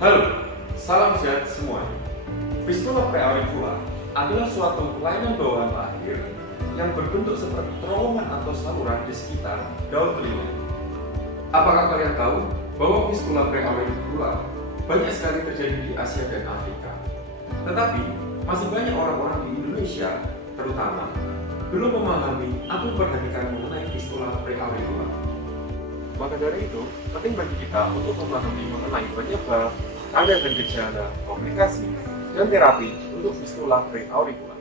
Halo, salam sehat semua. Fistula preauricula adalah suatu kelainan bawaan lahir yang berbentuk seperti terowongan atau saluran di sekitar daun telinga. Apakah kalian tahu bahwa fistula preauricula banyak sekali terjadi di Asia dan Afrika? Tetapi masih banyak orang-orang di Indonesia terutama belum memahami atau memperhatikan mengenai fistula preauricula. Maka dari itu, penting bagi kita untuk memahami mengenai banyak hal, tanda dan gejala, komplikasi, dan terapi untuk fistula preauricula.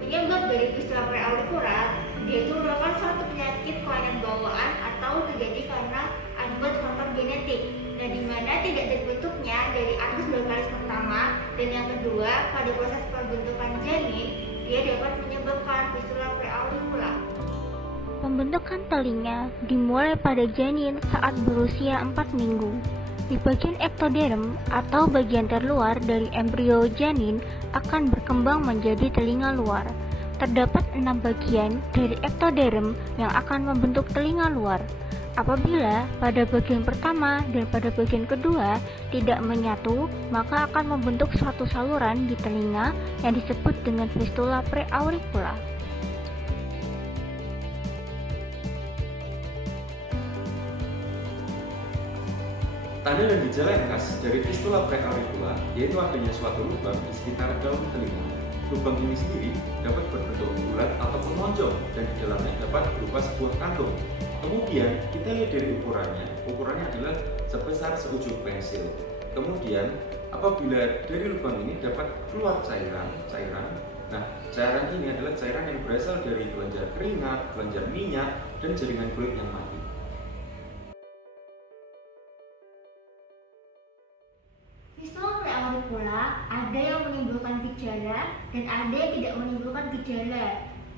Penyebab dari fistula preauricula, dia itu merupakan suatu penyakit kelainan bawaan atau terjadi karena akibat faktor genetik. Nah, di mana tidak terbentuknya dari anus berbaris pertama dan yang kedua pada proses pembentukan janin, dia dapat menyebabkan fistula preauricula. Pembentukan telinga dimulai pada janin saat berusia 4 minggu. Di bagian ektoderm atau bagian terluar dari embrio janin akan berkembang menjadi telinga luar. Terdapat 6 bagian dari ektoderm yang akan membentuk telinga luar. Apabila pada bagian pertama dan pada bagian kedua tidak menyatu, maka akan membentuk suatu saluran di telinga yang disebut dengan fistula preauricula. Tanda dan gejala yang khas dari fistula preauricula yaitu adanya suatu lubang di sekitar daun telinga. Lubang ini sendiri dapat berbentuk bulat ataupun lonjong dan di dalamnya dapat berupa sebuah kantung. Kemudian kita lihat dari ukurannya adalah sebesar seujung pensil. Kemudian apabila dari lubang ini dapat keluar cairan, nah cairan ini adalah cairan yang berasal dari kelenjar keringat, kelenjar minyak, dan jaringan kulit yang mati. Fistula preauricula ada yang menimbulkan gejala dan ada yang tidak menimbulkan gejala.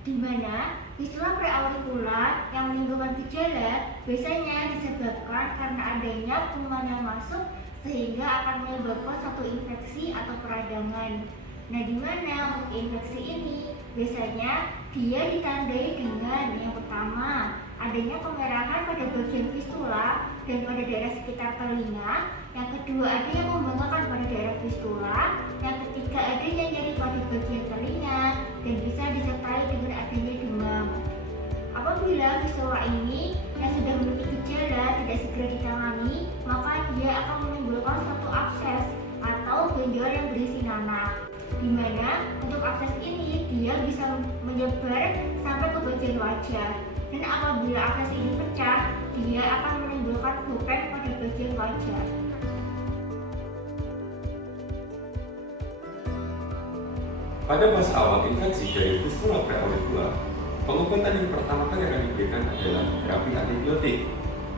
Di mana fistula preauricula yang menimbulkan gejala biasanya disebabkan karena adanya kuman yang masuk sehingga akan menyebabkan suatu infeksi atau peradangan. Nah, di mana untuk infeksi ini biasanya dia ditandai dengan yang pertama adanya kemerahan pada bagian fistula dan pada daerah sekitar telinga, yang kedua ada yang membengkakkan pada daerah fistula, yang ketiga adanya nyeri pada bagian telinga dan bisa disertai dengan adanya demam. Apabila fistula ini yang sudah memiliki gejala tidak segera ditangani, maka dia akan menimbulkan suatu abses atau benjolan yang berisi nanah, di mana untuk abses ini dia bisa menyebar sampai ke bagian wajah. Dan apabila abses ini pecah, dia akan menimbulkan bopeng pada bagian wajah. Pada masa awal infeksi dari fistula preauricula, pengobatan yang pertama kali akan diberikan adalah terapi antibiotik.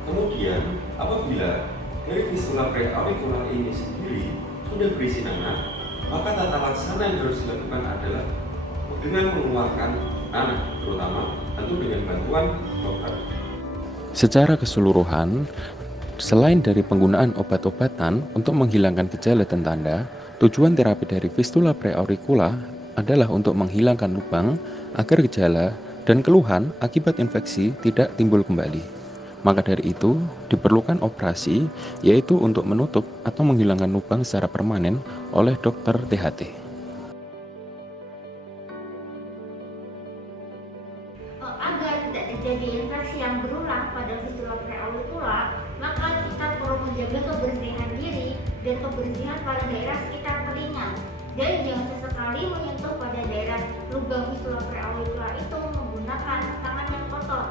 Kemudian, apabila dari fistula preauricula ini sendiri sudah berisi nanah, maka tata laksana yang harus dilakukan adalah dengan mengeluarkan nanah, terutama tentu dengan bantuan dokter. Secara keseluruhan, selain dari penggunaan obat-obatan untuk menghilangkan gejala dan tanda, tujuan terapi dari fistula preauricula adalah untuk menghilangkan lubang agar gejala dan keluhan akibat infeksi tidak timbul kembali. Maka dari itu, diperlukan operasi, yaitu untuk menutup atau menghilangkan lubang secara permanen oleh dokter THT. Agar tidak terjadi infeksi yang berulang pada fistula preauricula, maka kita perlu menjaga kebersihan diri dan kebersihan pada daerah sekitar telinga. Dan jangan sesekali menyentuh pada daerah lubang fistula preauricula itu menggunakan tangan yang kotor.